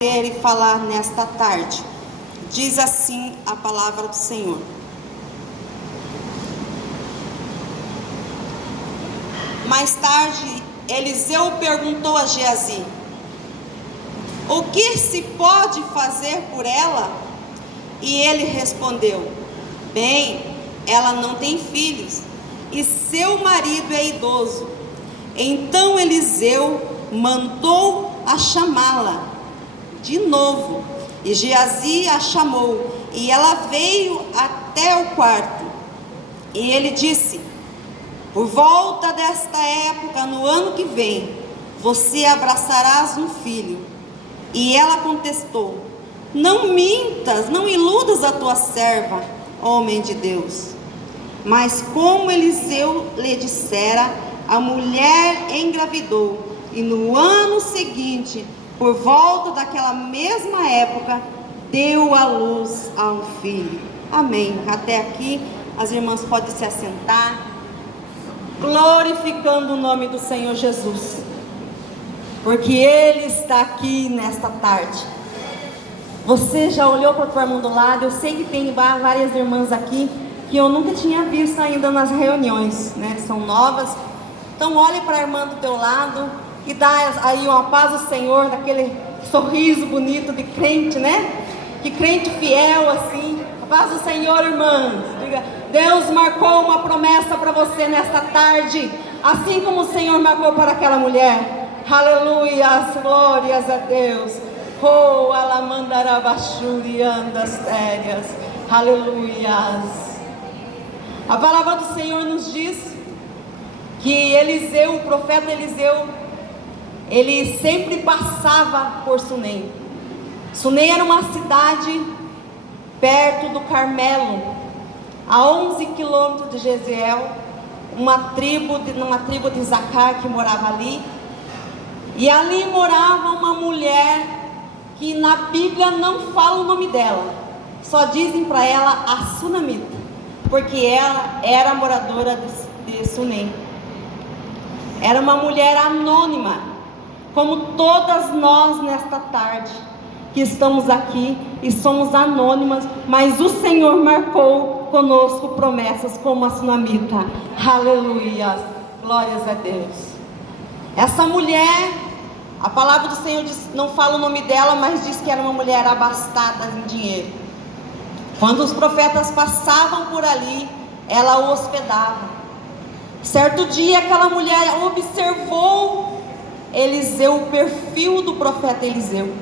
ler e falar nesta tarde. Diz assim a palavra do Senhor. Mais tarde, Eliseu perguntou a Geazi: o que se pode fazer por ela? E ele respondeu: bem, ela não tem filhos e seu marido é idoso. Então Eliseu mandou a chamá-la de novo, e Geazi a chamou, e ela veio até o quarto. E ele disse: por volta desta época, no ano que vem, você abraçarás um filho. E ela contestou: não mintas, não iludas a tua serva, homem de Deus. Mas como Eliseu lhe dissera, a mulher engravidou, e no ano seguinte, por volta daquela mesma época, deu à luz a um filho. Amém. Até aqui, as irmãs podem se assentar, glorificando o nome do Senhor Jesus, porque Ele está aqui nesta tarde. Você já olhou para a tua irmã do lado? Eu sei que tem várias irmãs aqui que eu nunca tinha visto ainda nas reuniões, né? São novas. Então olhe para a irmã do teu lado e dá aí uma paz do Senhor, daquele sorriso bonito de crente, né? De crente fiel assim. A paz do Senhor, irmãs. Diga: Deus marcou uma promessa para você nesta tarde, assim como o Senhor marcou para aquela mulher. Aleluia, glórias a Deus. Oh, alamandarabachuri andas férias. Aleluias. A palavra do Senhor nos diz que Eliseu, o profeta Eliseu, ele sempre passava por Sunem. Sunem era uma cidade perto do Carmelo, a 11 quilômetros de Jezreel, numa tribo de Zacar que morava ali. E ali morava uma mulher que na Bíblia não fala o nome dela, só dizem para ela a Sunamita, porque ela era moradora de Sunem. Era uma mulher anônima, como todas nós nesta tarde, que estamos aqui e somos anônimas, mas o Senhor marcou conosco promessas como a Sunamita. Aleluia, glórias a Deus. Essa mulher, a palavra do Senhor diz, não fala o nome dela, mas diz que era uma mulher abastada em dinheiro. Quando os profetas passavam por ali, ela o hospedava. Certo dia, aquela mulher observou Eliseu, o perfil do profeta Eliseu,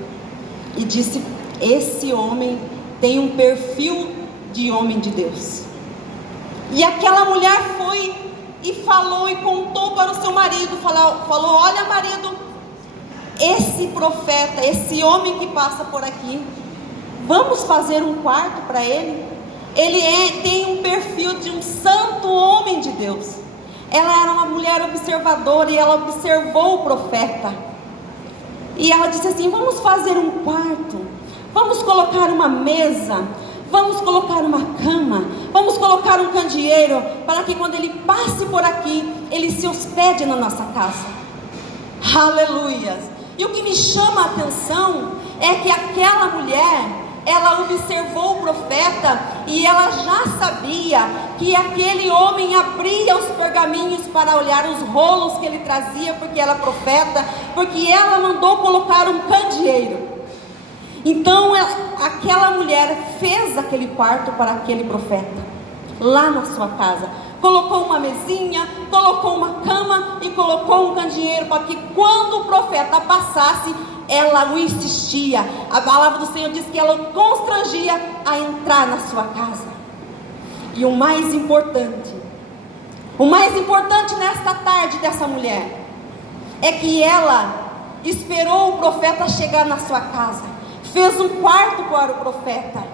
e disse: esse homem tem um perfil de homem de Deus. E aquela mulher foi e falou e contou para o seu marido, falou: olha, marido, esse profeta, esse homem que passa por aqui, vamos fazer um quarto para ele. Ele tem um perfil de um santo homem de Deus. Ela era uma mulher observadora e ela observou o profeta. E ela disse assim: vamos fazer um quarto, vamos colocar uma mesa, vamos colocar uma cama, vamos colocar um candeeiro, para que quando ele passe por aqui, ele se hospede na nossa casa. Aleluia! E o que me chama a atenção é que aquela mulher, ela observou o profeta e ela já sabia que aquele homem abria os pergaminhos para olhar os rolos que ele trazia, porque era profeta, porque ela mandou colocar um candeeiro. Então aquela mulher fez aquele quarto para aquele profeta, lá na sua casa. Colocou uma mesinha, colocou uma cama e colocou um candeeiro, para que quando o profeta passasse, ela o insistia. A palavra do Senhor diz que ela o constrangia a entrar na sua casa. E o mais importante nesta tarde dessa mulher, é que ela esperou o profeta chegar na sua casa, fez um quarto para o profeta.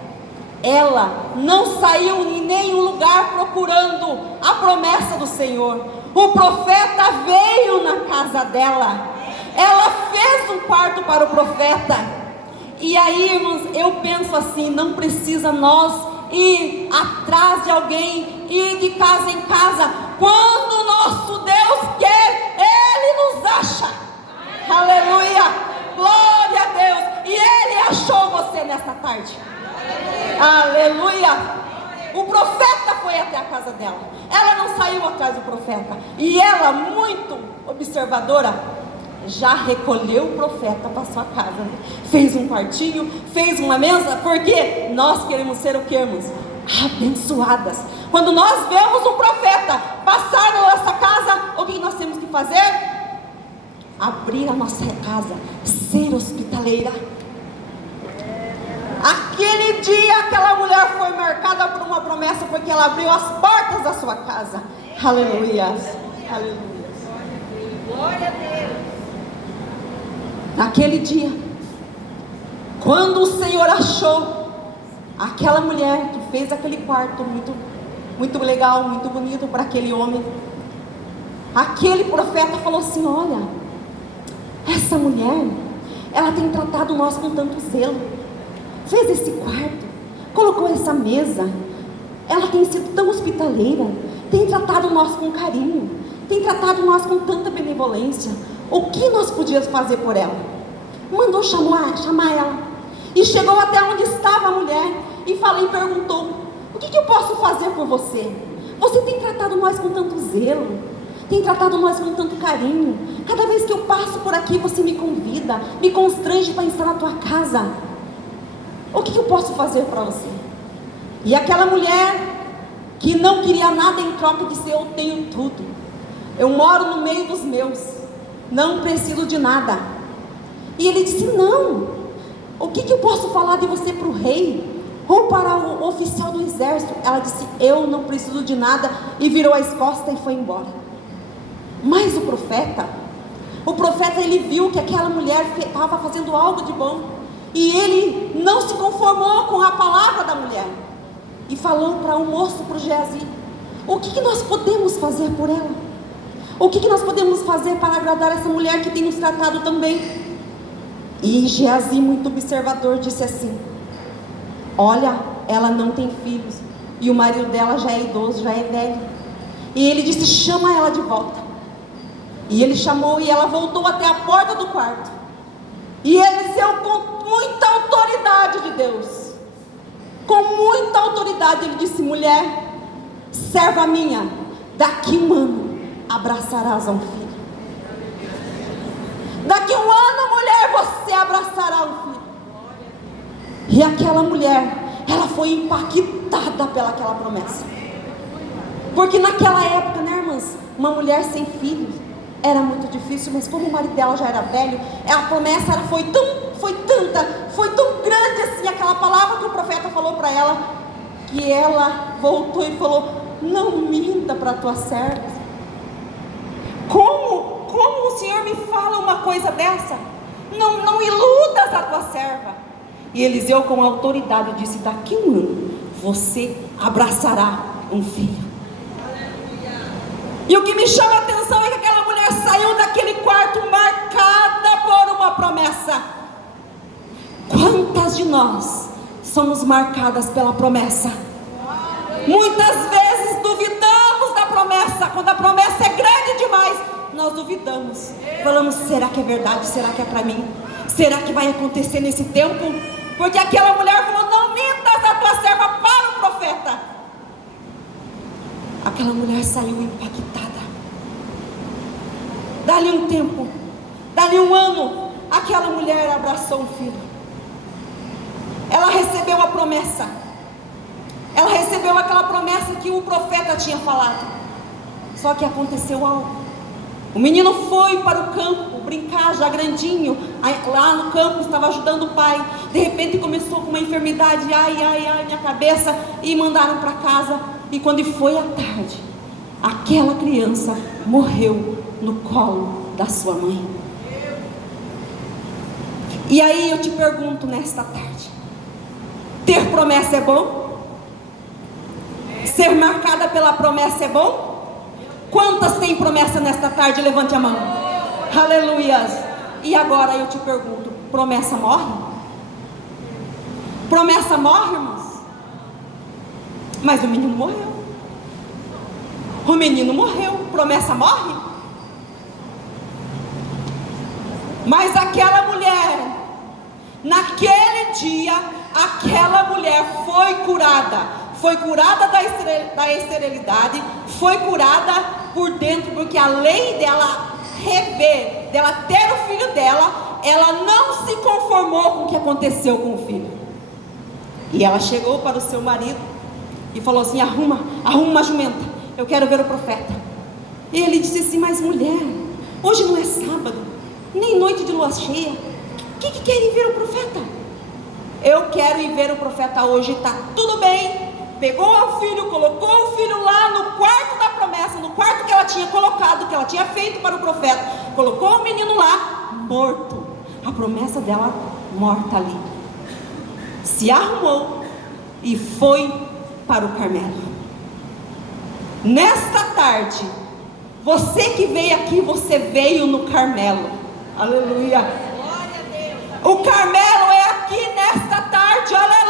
Ela não saiu em nenhum lugar procurando a promessa do Senhor. O profeta veio na casa dela. Ela fez um quarto para o profeta. E aí, irmãos, eu penso assim: não precisa nós ir atrás de alguém, ir de casa em casa. Quando o nosso Deus quer, Ele nos acha. Aleluia, glória a Deus. e Ele achou você nesta tarde. Aleluia! O profeta foi até a casa dela. Ela não saiu atrás do profeta. E ela, muito observadora, já recolheu o profeta para sua casa. Fez um quartinho, fez uma mesa, porque nós queremos ser o que, irmãos? Abençoadas. Quando nós vemos um profeta passar na nossa casa, o que nós temos que fazer? Abrir a nossa casa, ser hospitaleira. Aquele dia aquela mulher foi marcada por uma promessa, porque ela abriu as portas da sua casa. Aleluia. Aleluia. Glória a Deus. Naquele dia, quando o Senhor achou aquela mulher que fez aquele quarto muito legal, muito bonito para aquele homem, aquele profeta falou assim: olha, essa mulher, ela tem tratado nós com tanto zelo, fez esse quarto, colocou essa mesa, ela tem sido tão hospitaleira, tem tratado nós com carinho, tem tratado nós com tanta benevolência. O que nós podíamos fazer por ela? Mandou chamar ela, e chegou até onde estava a mulher, e perguntou: o que eu posso fazer por você? Você tem tratado nós com tanto zelo, tem tratado nós com tanto carinho, cada vez que eu passo por aqui você me convida, me constrange para estar na tua casa. O que eu posso fazer para você? E aquela mulher, que não queria nada em troca, disse: eu tenho tudo, eu moro no meio dos meus, não preciso de nada. E ele disse: não, o que eu posso falar de você para o rei, ou para o oficial do exército? Ela disse: eu não preciso de nada, e virou as costas e foi embora. Mas o profeta ele viu que aquela mulher estava fazendo algo de bom, e ele não se conformou com a palavra da mulher, e falou para o moço, para o Geazi: o que nós podemos fazer por ela? O que nós podemos fazer para agradar essa mulher que tem nos tratado tão bem? E Geazi, muito observador, disse assim: olha, ela não tem filhos, e o marido dela já é idoso, já é velho. E ele disse: chama ela de volta. E ele chamou, e ela voltou até a porta do quarto. E Eliseu, com muita autoridade de Deus, com muita autoridade, ele disse: mulher, serva minha, daqui 1 ano abraçarás a um filho. Daqui 1 ano, mulher, você abraçará um filho. E aquela mulher, ela foi impactada pelaquela promessa. Porque naquela época, né, irmãs, uma mulher sem filhos era muito difícil, mas como o marido dela já era velho, a promessa foi tão grande assim, aquela palavra que o profeta falou para ela, que ela voltou e falou: não minta para a tua serva. Como o Senhor me fala uma coisa dessa? Não iludas a tua serva. E Eliseu, com autoridade, disse: daqui 1 ano você abraçará um filho. E o que me chama a atenção é que aquela mulher saiu daquele quarto marcada por uma promessa. Quantas de nós somos marcadas pela promessa? Muitas vezes duvidamos da promessa. Quando a promessa é grande demais, nós duvidamos. Falamos: será que é verdade? Será que é para mim? Será que vai acontecer nesse tempo? Porque aquela mulher falou: não mintas a tua serva para o profeta. Aquela mulher saiu impactada. Dali um tempo, dali 1 ano, aquela mulher abraçou um filho. Ela recebeu a promessa. Ela recebeu aquela promessa que o profeta tinha falado. Só que aconteceu algo. O menino foi para o campo brincar, já grandinho. Lá no campo estava ajudando o pai. De repente começou com uma enfermidade. Ai, minha cabeça. E mandaram para casa. E quando foi à tarde, aquela criança morreu no colo da sua mãe. E aí eu te pergunto nesta tarde: ter promessa é bom? Ser marcada pela promessa é bom? Quantas têm promessa nesta tarde? Levante a mão. Aleluias. E agora eu te pergunto: promessa morre? Promessa morre, irmãos? Mas o menino morreu. O menino morreu. Promessa morre? Mas aquela mulher Naquele dia, aquela mulher foi curada. Foi curada da esterilidade, foi curada por dentro, porque além dela rever, dela ter o filho dela, ela não se conformou com o que aconteceu com o filho. E ela chegou para o seu marido e falou assim: arruma uma jumenta, eu quero ver o profeta. E ele disse assim: mas mulher, hoje não é sábado, nem noite de lua cheia, o que quer ir ver o profeta? Eu quero ir ver o profeta hoje, está tudo bem. Pegou o filho, colocou o filho lá no quarto da promessa, no quarto que ela tinha colocado, que ela tinha feito para o profeta. Colocou o menino lá, morto. A promessa dela morta ali. Se arrumou e foi para o Carmelo. Nesta tarde, você que veio aqui, você veio no Carmelo. Aleluia. Glória a Deus. O Carmelo é aqui nesta tarde. Aleluia.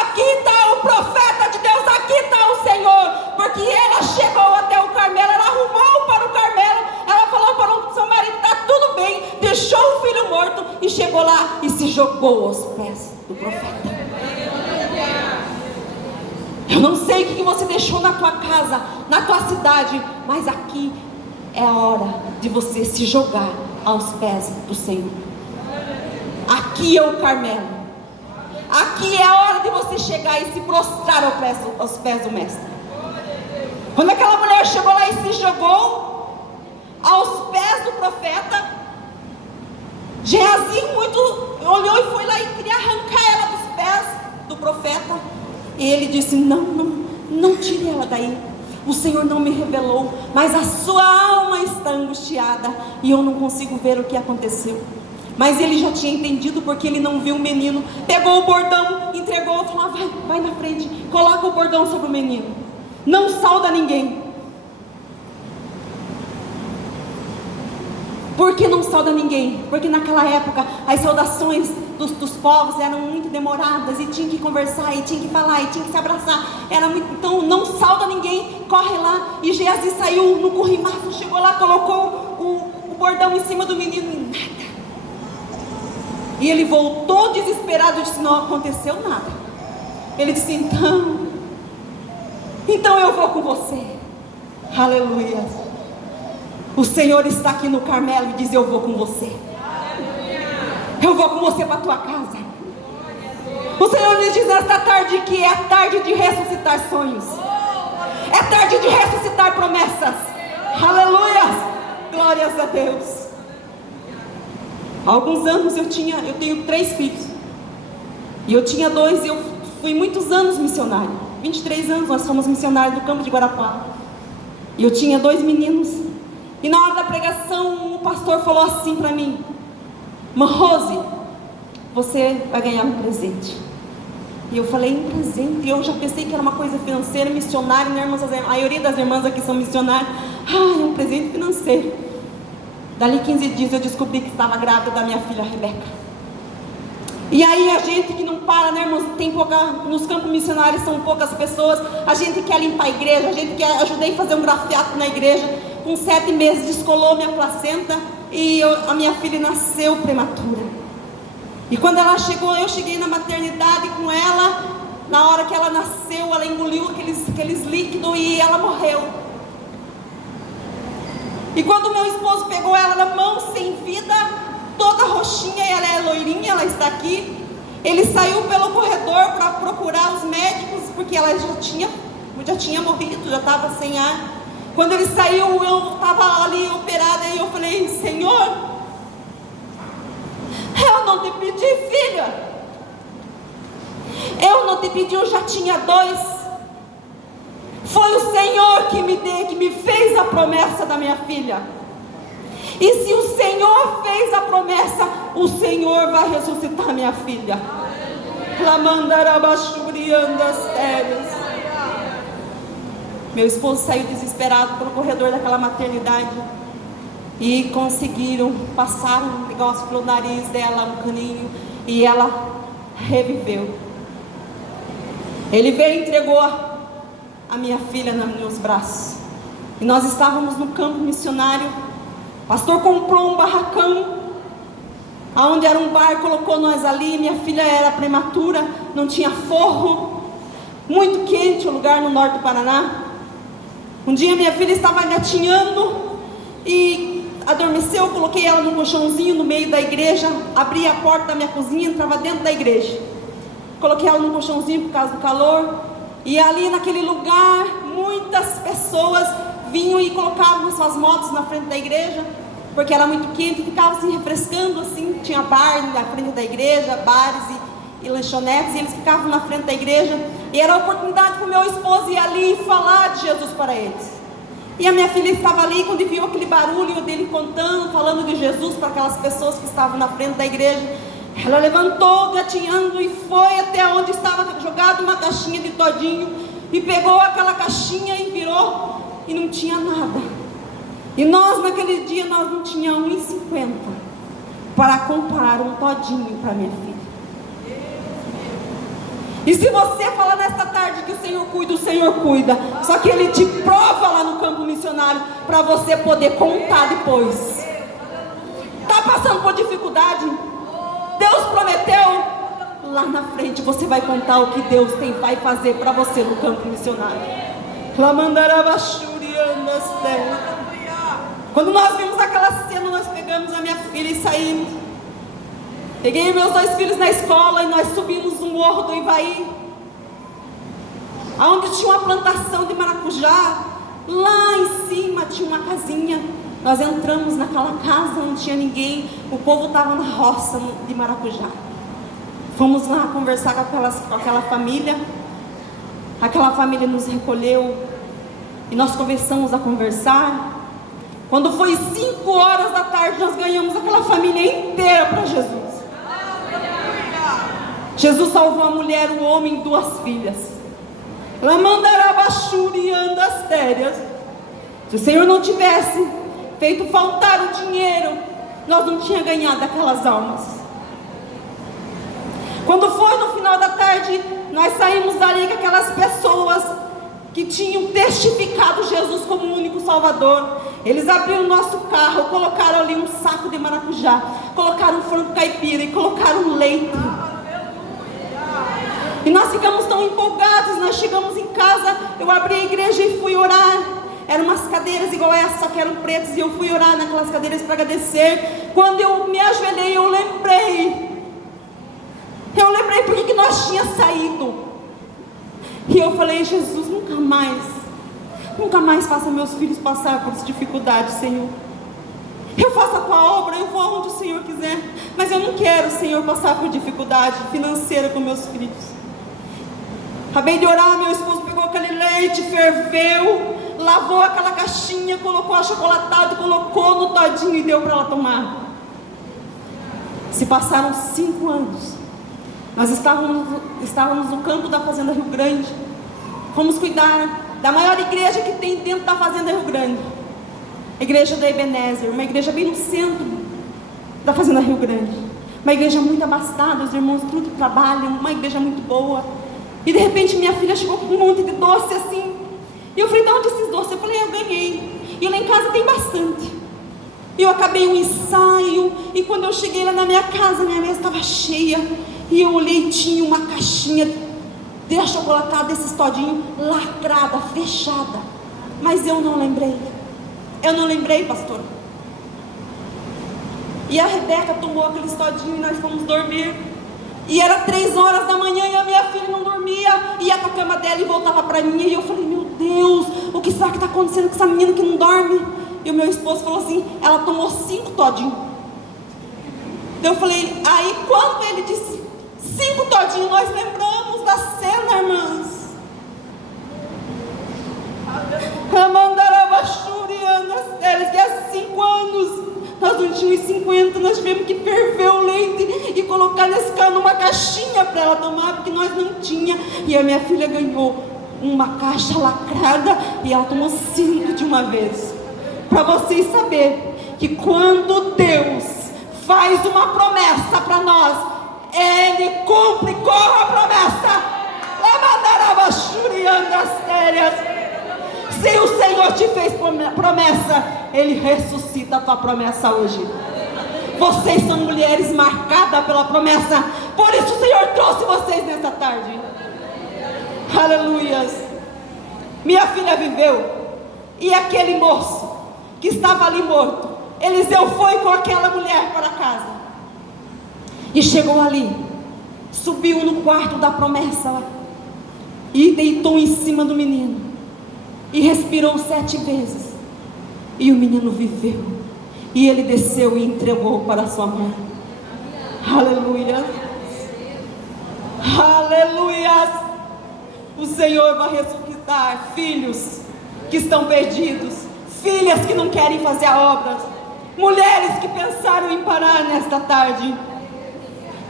Aqui está o profeta de Deus, aqui está o Senhor, porque ela chegou até o Carmelo, ela arrumou para o Carmelo, ela falou para o seu marido: está tudo bem, deixou o filho morto e chegou lá e se jogou aos pés do profeta. Eu não sei o que você deixou na tua casa, na tua cidade, mas aqui é a hora de você se jogar aos pés do Senhor. Aqui é o Carmelo. Aqui é a hora de você chegar e se prostrar aos pés do mestre. Quando aquela mulher chegou lá e se jogou aos pés do profeta, Geazi olhou e foi lá e queria arrancar ela dos pés do profeta. E ele disse: não tire ela daí. O Senhor não me revelou, mas a sua alma está angustiada e eu não consigo ver o que aconteceu. Mas ele já tinha entendido, porque ele não viu o menino. Pegou o bordão, entregou, falou: vai na frente, coloca o bordão sobre o menino, não sauda ninguém. Por que não sauda ninguém? Porque naquela época as saudações dos povos eram muito demoradas, e tinha que conversar, e tinha que falar, e tinha que se abraçar. Então não sauda ninguém, corre lá. E Geazi saiu no corrimaço, chegou lá, colocou o bordão em cima do menino e nada. E ele voltou desesperado e disse: não aconteceu nada. Ele disse: então eu vou com você. Aleluia. O Senhor está aqui no Carmelo e diz: eu vou com você. Eu vou com você para a tua casa. O Senhor nos diz nesta tarde que é a tarde de ressuscitar sonhos, é tarde de ressuscitar promessas. Aleluia. Glórias a Deus. Há alguns anos eu tenho 3 filhos. E eu tinha 2 e eu fui muitos anos missionária. 23 anos nós fomos missionários do campo de Guarapá. E eu tinha 2 meninos. E na hora da pregação o pastor falou assim para mim: Rose, você vai ganhar um presente. E eu falei: um presente? E eu já pensei que era uma coisa financeira, missionária, né, irmãs? A maioria das irmãs aqui são missionárias. É um presente financeiro. Dali 15 dias eu descobri que estava grávida da minha filha Rebeca. E aí a gente que não para, né, irmãos? Nos campos missionários são poucas pessoas. A gente quer limpar a igreja, a gente quer. Ajudei a fazer um grafiato na igreja. Com 7 meses descolou minha placenta e a minha filha nasceu prematura. E quando ela chegou, eu cheguei na maternidade com ela. Na hora que ela nasceu, ela engoliu aqueles líquidos e ela morreu. E quando meu esposo pegou ela na mão, sem vida, toda roxinha, e ela é loirinha, ela está aqui. Ele saiu pelo corredor para procurar os médicos, porque ela já tinha morrido, já estava sem ar. Quando ele saiu, eu estava ali operada, e eu falei: Senhor, eu não te pedi, filha. Eu não te pedi, eu já tinha 2. Foi o Senhor que me fez a promessa da minha filha. E se o Senhor fez a promessa, o Senhor vai ressuscitar minha filha. Meu esposo saiu desesperado pelo corredor daquela maternidade. E conseguiram passar um negócio pelo nariz dela, um caninho, e ela reviveu. Ele veio e entregou a minha filha nos meus braços. E nós estávamos no campo missionário. O pastor comprou um barracão aonde era um bar, colocou nós ali. Minha filha era prematura, não tinha forro, muito quente o lugar no norte do Paraná. Um dia minha filha estava engatinhando e adormeceu. Eu coloquei ela num colchãozinho no meio da igreja, abri a porta da minha cozinha, entrava dentro da igreja. Coloquei ela num colchãozinho por causa do calor. E ali naquele lugar, muitas pessoas vinham e colocavam suas motos na frente da igreja, porque era muito quente, e ficavam se refrescando assim. Tinha bar na frente da igreja, bares e lanchonetes, e eles ficavam na frente da igreja. E era a oportunidade para o meu esposo ir ali e falar de Jesus para eles. E a minha filha estava ali, quando viu aquele barulho dele contando, falando de Jesus para aquelas pessoas que estavam na frente da igreja, ela levantou, gatinhando, e foi até onde estava jogada uma caixinha de todinho, e pegou aquela caixinha e virou, e não tinha nada. E nós naquele dia, nós não tínhamos R$1,50 para comprar um todinho para minha filha. E se você falar nesta tarde que o Senhor cuida, só que Ele te prova lá no campo missionário, para você poder contar depois. Está passando por dificuldade? Deus prometeu, lá na frente você vai contar o que Deus vai fazer para você no campo missionário. Quando nós vimos aquela cena, nós pegamos a minha filha e saímos. Peguei meus 2 filhos na escola e nós subimos o morro do Ivaí, aonde tinha uma plantação de maracujá. Lá em cima tinha uma casinha. Nós entramos naquela casa, não tinha ninguém, o povo estava na roça de maracujá. Fomos lá conversar com aquela família. Aquela família nos recolheu e nós começamos a conversar. Quando foi 5 horas da tarde, nós ganhamos aquela família inteira para Jesus. Jesus salvou a mulher, o homem e 2 filhas. Se o Senhor não tivesse feito faltar o dinheiro, nós não tínhamos ganhado aquelas almas. Quando foi no final da tarde, nós saímos dali com aquelas pessoas que tinham testificado Jesus como o único Salvador. Eles abriram o nosso carro, colocaram ali um saco de maracujá, colocaram um frango caipira e colocaram leite. E nós ficamos tão empolgados. Nós chegamos em casa, eu abri a igreja e fui orar. Eram umas cadeiras igual essa, só que eram pretas, e eu fui orar naquelas cadeiras para agradecer. Quando eu me ajoelhei, eu lembrei por que nós tínhamos saído. E eu falei: Jesus, nunca mais faça meus filhos passar por dificuldades, Senhor. Eu faço a tua obra, eu vou onde o Senhor quiser, mas eu não quero, Senhor, passar por dificuldade financeira com meus filhos. Acabei de orar, meu esposo pegou aquele leite, ferveu, lavou aquela caixinha, colocou achocolatado, colocou no todinho e deu para ela tomar. Se passaram 5 anos. Nós estávamos no campo da Fazenda Rio Grande. Fomos cuidar da maior igreja que tem dentro da Fazenda Rio Grande, a igreja da Ebenezer, uma igreja bem no centro da Fazenda Rio Grande, uma igreja muito abastada, os irmãos tudo trabalham, uma igreja muito boa. E de repente minha filha chegou com um monte de doce assim, e eu falei: de onde esses doces? Eu falei: eu ganhei, e lá em casa tem bastante. E eu acabei um ensaio, e quando eu cheguei lá na minha casa, minha mesa estava cheia, e eu olhei, tinha uma caixinha de achocolatado, desses todinhos, lacrada, fechada. Mas eu não lembrei, pastor. E a Rebeca tomou aqueles todinhos e nós fomos dormir. E era 3 horas da manhã e a minha filha não dormia, ia para a cama dela e voltava para mim. E eu falei: meu Deus, o que será que está acontecendo com essa menina que não dorme? E o meu esposo falou assim: ela tomou 5 todinhos. Eu falei, aí quando ele disse 5 todinhos, nós lembramos da cena, irmãs. Que há 5 anos nós não tínhamos 50, nós tivemos que ferver o leite e colocar numa caixinha para ela tomar, porque nós não tínhamos. E a minha filha ganhou uma caixa lacrada e ela tomou 5 de uma vez. Para vocês saberem que quando Deus faz uma promessa para nós, Ele cumpre com a promessa. Se o Senhor te fez promessa, Ele ressuscita a tua promessa hoje. Vocês são mulheres marcadas pela promessa. Por isso o Senhor trouxe vocês nessa tarde. Aleluias. Minha filha viveu. E aquele moço que estava ali morto, Eliseu foi com aquela mulher para casa. E chegou ali, subiu no quarto da promessa e deitou em cima do menino. E respirou 7 vezes. E o menino viveu. E ele desceu e entregou para sua mãe. Aleluia. Aleluia. O Senhor vai ressuscitar filhos que estão perdidos, filhas que não querem fazer a obra, mulheres que pensaram em parar nesta tarde,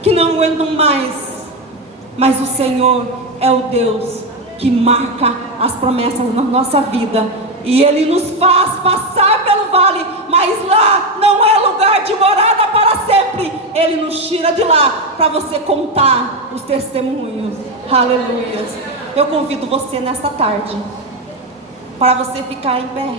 que não aguentam mais. Mas o Senhor é o Deus que marca as promessas na nossa vida, e Ele nos faz passar pelo vale, mas lá não é lugar de morada para sempre. Ele nos tira de lá para você contar os testemunhos. Aleluia. Eu convido você nesta tarde para você ficar em pé.